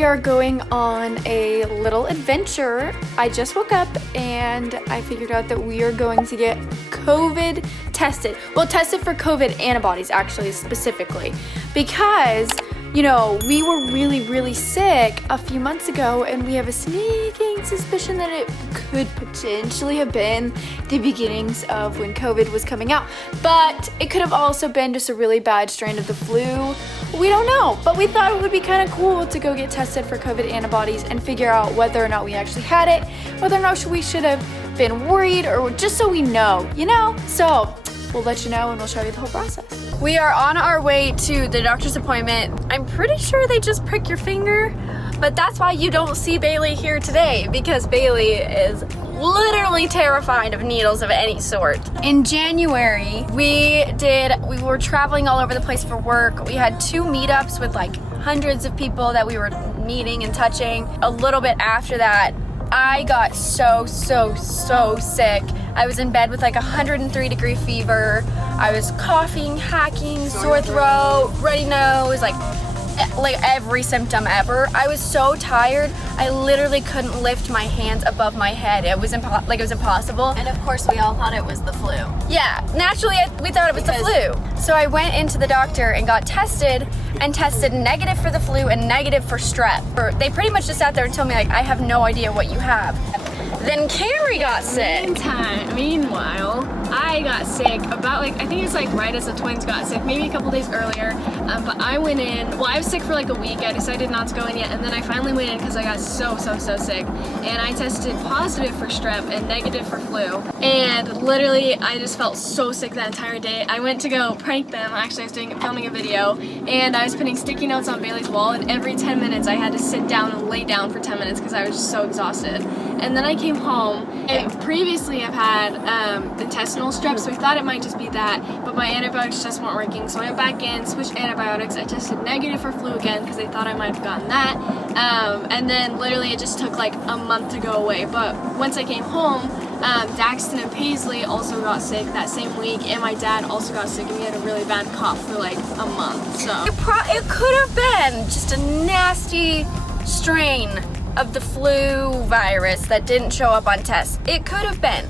we are going on a little adventure. I just woke up and I figured out that we are going to get COVID tested. Well, tested for COVID antibodies, actually, specifically. Because, you know, we were really sick a few months ago, and we have a sneaking suspicion that it could potentially have been the beginnings of when COVID was coming out. But it could have also been just a really bad strain of the flu. We don't know, but we thought it would be kind of cool to go get tested for COVID antibodies and figure out whether or not we actually had it, whether or not we should have been worried, or just so we know, you know? So we'll let you know and we'll show you the whole process. We are on our way to the doctor's appointment. I'm pretty sure they just prick your finger, but that's why you don't see Bailey here today, because Bailey is literally terrified of needles of any sort. In January, we were traveling all over the place for work. We had 2 meetups with like hundreds of people that we were meeting and touching. A little bit after that, I got so sick. I was in bed with like 103-degree fever. I was coughing, hacking, sore throat, runny nose, like every symptom ever. I was so tired, I literally couldn't lift my hands above my head. It was impossible. And of course we all thought it was the flu. Yeah, naturally we thought it was the flu. So I went into the doctor and got tested, and tested negative for the flu and negative for strep. They pretty much just sat there and told me, like, I have no idea what you have. Then Kamri got sick. Meanwhile, I got sick about I think it's right as the twins got sick, maybe a couple days earlier. But I went in, well, I was sick for like a week. I decided not to go in yet, and then I finally went in because I got so sick. And I tested positive for strep and negative for flu. And literally, I just felt so sick that entire day. I went to go prank them. Actually, I was filming a video, and I was putting sticky notes on Bailey's wall, and every 10 minutes I had to sit down and lay down for 10 minutes because I was just so exhausted. And then I came home, and previously I've had intestinal strep, so I thought it might just be that, but my antibiotics just weren't working, so I went back in, switched antibiotics. I tested negative for flu again because they thought I might have gotten that, and then literally it just took like a month to go away. But once I came home, Daxton and Paisley also got sick that same week, and my dad also got sick, and he had a really bad cough for like a month. So it could have been just a nasty strain of the flu virus that didn't show up on tests. It could have been.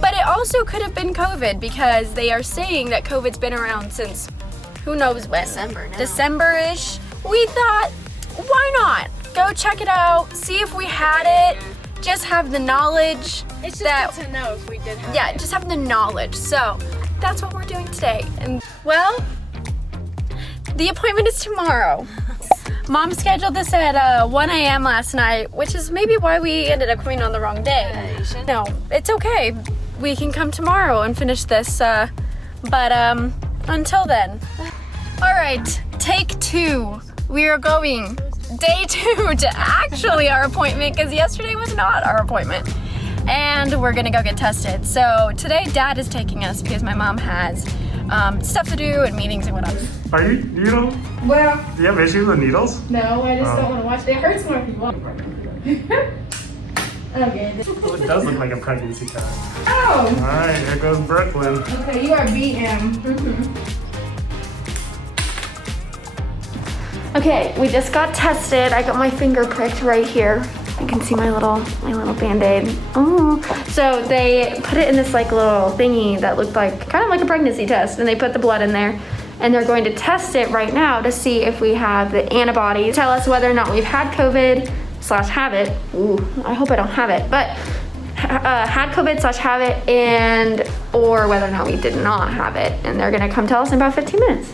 But it also could have been COVID, because they are saying that COVID's been around since who knows when. December-ish. We thought, why not? Go check it out, see if we had it, just have the knowledge. It's just good to know if we did have it. Yeah, just have the knowledge. So that's what we're doing today. And well, the appointment is tomorrow. Mom scheduled this at 1 a.m. last night, which is maybe why we ended up coming on the wrong day. No, it's okay. We can come tomorrow and finish this, but until then. All right, take 2. We are going day 2 to actually our appointment, because yesterday was not our appointment. And we're gonna go get tested. So today Dad is taking us because my mom has stuff to do and meetings and whatever. Are you know? Well, Do you have issues with needles? no, I just don't want to watch. It hurts more if you want. Okay. Well, it does look like a pregnancy test. Oh! Alright, here goes Brooklyn. Okay, you are BM. Okay, we just got tested. I got my finger pricked right here. You can see my little Band-Aid. Oh, so they put it in this like little thingy that looked like kind of like a pregnancy test, and they put the blood in there, and they're going to test it right now to see if we have the antibodies. Tell us whether or not we've had COVID/have it. Ooh, I hope I don't have it, but had COVID/have it, and or whether or not we did not have it. And they're gonna come tell us in about 15 minutes.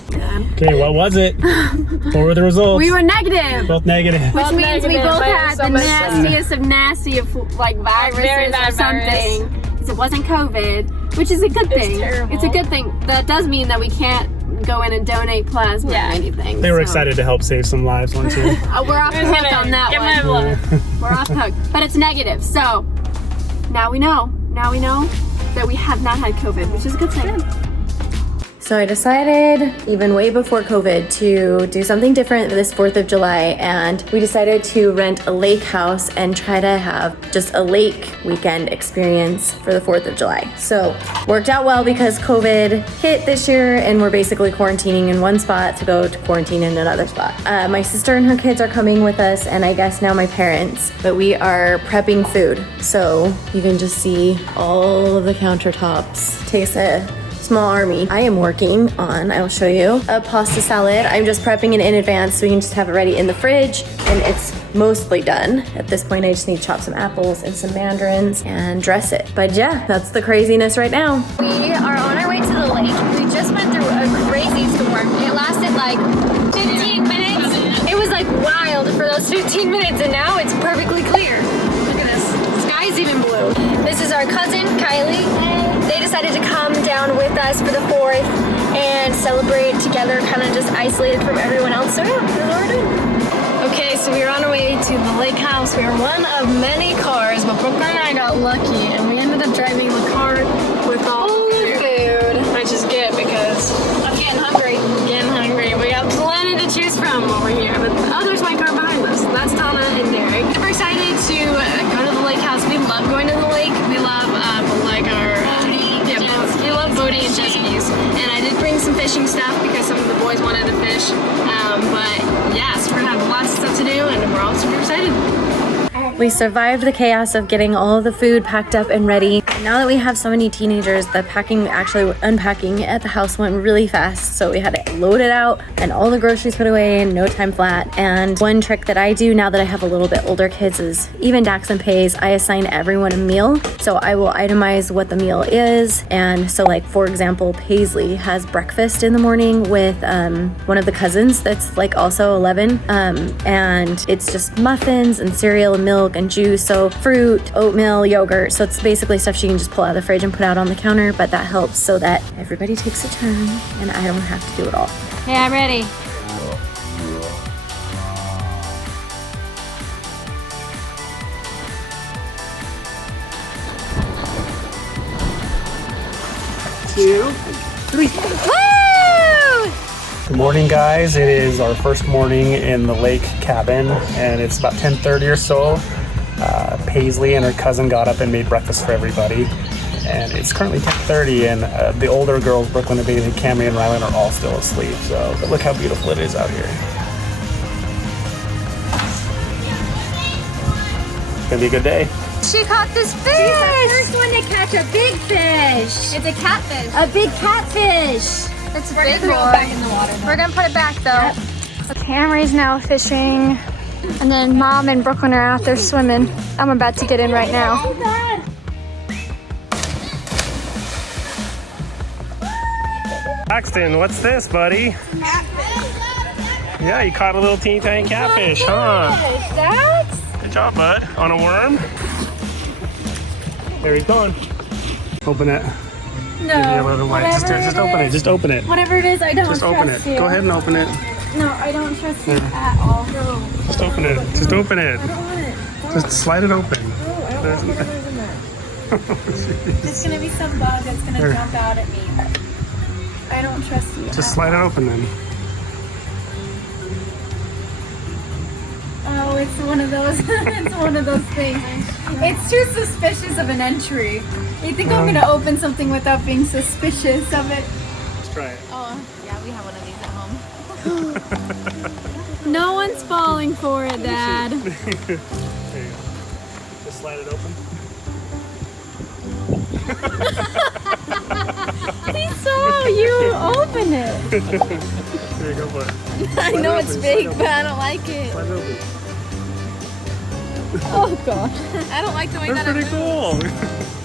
Okay, what was it? What were the results? We were negative. Both negative. Which means we both had the nastiest of nasty of like viruses or something. Because it wasn't COVID, which is a good thing. It's a good thing. That does mean that we can't go in and donate plasma or anything. They were excited to help save some lives, weren't you? We're off the hook on that one. We're off the hook. But it's negative, so now we know. Now we know that we have not had COVID, which is a good thing. So I decided, even way before COVID, to do something different this 4th of July, and we decided to rent a lake house and try to have just a lake weekend experience for the 4th of July. So worked out well because COVID hit this year and we're basically quarantining in one spot to go to quarantine in another spot. My sister and her kids are coming with us, and I guess now my parents, but we are prepping food. So you can just see all of the countertops. Takes a small army. I am working on, I'll show you, a pasta salad. I'm just prepping it in advance so we can just have it ready in the fridge, and it's mostly done. At this point, I just need to chop some apples and some mandarins and dress it. But yeah, that's the craziness right now. We are on our way to the lake. We just went through a crazy storm. It lasted like 15 minutes. It was like wild for those 15 minutes, and now it's perfectly clear. Look at this. The sky's even blue. This is our cousin, Kylie. They decided to come down with us for the 4th and celebrate together, kind of just isolated from everyone else. So yeah, that's what we're doing. Okay, so we are on our way to the lake house. We are one of many cars, but Brooklyn and I got lucky and we ended up driving the car with all the food. Which is good because I'm getting hungry. We got plenty to choose from over here, but there's my car behind us. That's Tana and Derek. We're excited to go to the lake house. We love going to the lake. We love like our we love boating and jet skis. And I did bring some fishing stuff because some of the boys wanted to fish. But yes, we're gonna have lots of stuff to do, and we're all super excited. We survived the chaos of getting all of the food packed up and ready. Now that we have so many teenagers, the unpacking at the house went really fast. So we had to load it out and all the groceries put away in no time flat. And one trick that I do now that I have a little bit older kids is, even Dax and Pays, I assign everyone a meal. So I will itemize what the meal is. And so like, for example, Paisley has breakfast in the morning with one of the cousins that's like also 11. And it's just muffins and cereal and milk and juice, so fruit, oatmeal, yogurt. So it's basically stuff she can just pull out of the fridge and put out on the counter, but that helps so that everybody takes a turn and I don't have to do it all. Hey, I'm ready. Good morning, guys. It is our first morning in the lake cabin, and it's about 10:30 or so. Paisley and her cousin got up and made breakfast for everybody, and it's currently 10:30, and the older girls, Brooklyn and Bailey, Kamri and Rylan, are all still asleep. So, but look how beautiful it is out here. It's gonna be a good day. She caught this fish! She's the first one to catch a big fish! It's a catfish. A big catfish! It's a big one. Back in the water now. We're gonna put it back though. Yep. Camry's now fishing, and then Mom and Brooklyn are out there swimming. I'm about to get in right now. Paxton, what's this, buddy? Yeah, you caught a little teeny tiny catfish, huh? Good job, bud. On a worm? There he's going. Open it. No, Give me a little white. Just open it. Just open it. Whatever it is, I don't Just open it. you. Go ahead and open it. No, I don't trust you at all. No. Just open it. Just open it. I don't want it. Just slide it open. No, I don't want whatever's in there. It's gonna be some bug that's gonna jump out at me. I don't trust you. Just slide it open then. Oh, it's one of those. It's one of those things. It's too suspicious of an entry. You think I'm gonna open something without being suspicious of it? Let's try it. Oh, yeah, we have one of these at home. No one's falling for it, Dad. There you go. Just slide it open. He saw you open it. There you go, bud. I know it's big, but I don't like it. Slide it open. Oh God. I don't like the way That's that pretty it moves. cool.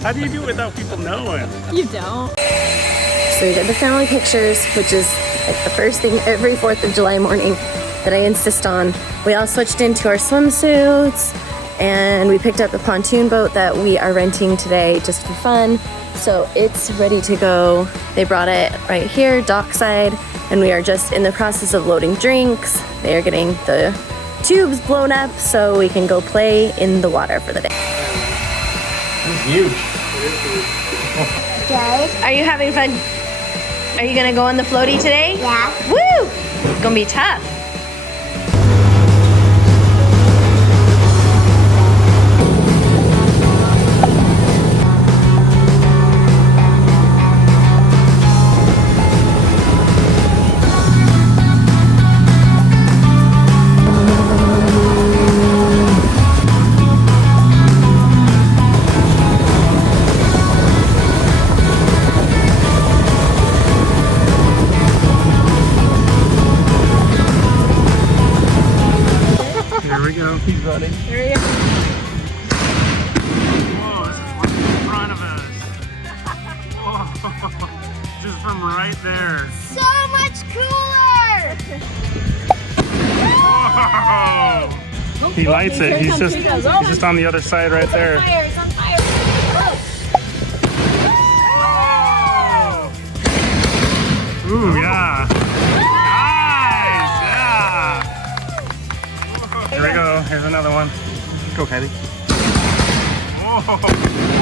How do you do it without people knowing? You don't. So we did the family pictures, which is like the first thing every 4th of July morning that I insist on. We all switched into our swimsuits, and we picked up the pontoon boat that we are renting today just for fun. So it's ready to go. They brought it right here, dockside, and we are just in the process of loading drinks. They are getting the tubes blown up so we can go play in the water for the day. It's huge. Guys, are you having fun? Are you gonna go on the floaty today? Yeah. Woo! It's gonna be tough. Here we go. Keep running. Here we go. Whoa, this is right in front of us. Whoa. Just from right there. So much cooler! Whoa. He lights it. He's just on the other side right there. Fire, it's on fire. Whoa. Ooh, yeah. Nice, yeah. Here we go. Here's another one. Go, Kylie. Whoa.